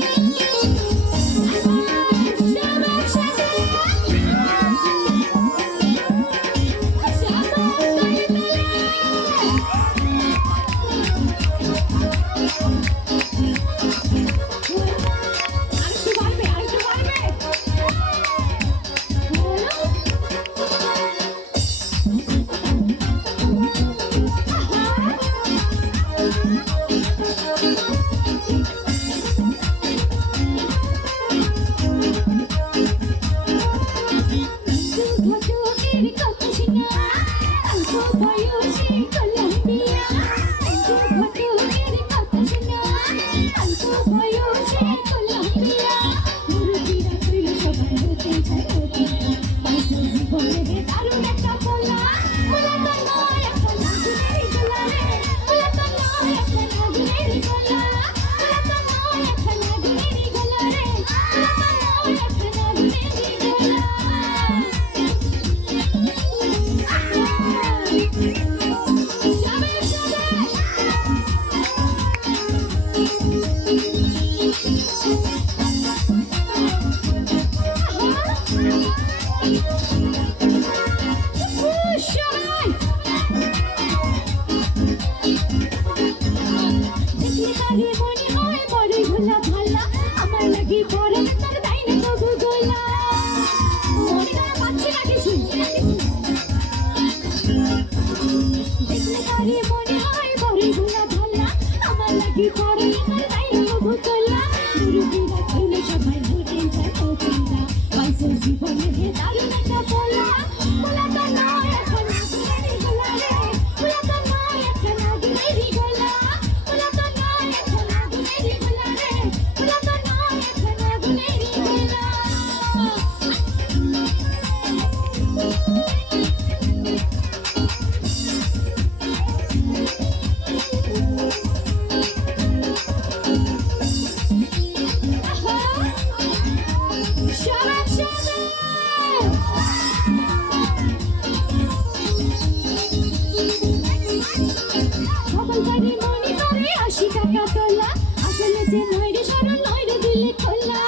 hum. hum, hum. ঘটকের কথা না তবু গোলা মুরুবিরা কইলে সবাই ভুলে যায় তো চিন্তা পাইছে জীবনে হে দারুণ একটা তোলা আসলে যে নয় রে সরল নয় রে দিলে খোলা।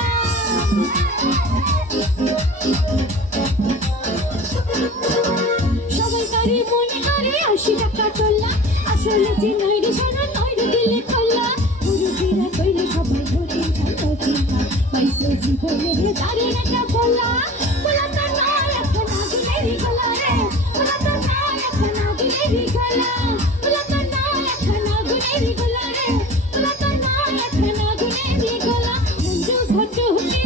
সবাই বাড়ি মনে করে আশি টাকা তোলা। আসলে যে নয় রে সরল নয় রে দিলে খোলা। মুরুবিরা কইলে সবাই ধরে খাইতো চিন্তা। পাইছে জীবনে রে দাঁড়িয়ে একটা বলা বলা তো নয় এখন আগুনেরই গলা রে। বলা তো নয় এখন আগুনেরই গলা বলা তো নয় এখন আগুনেরই গলা রে।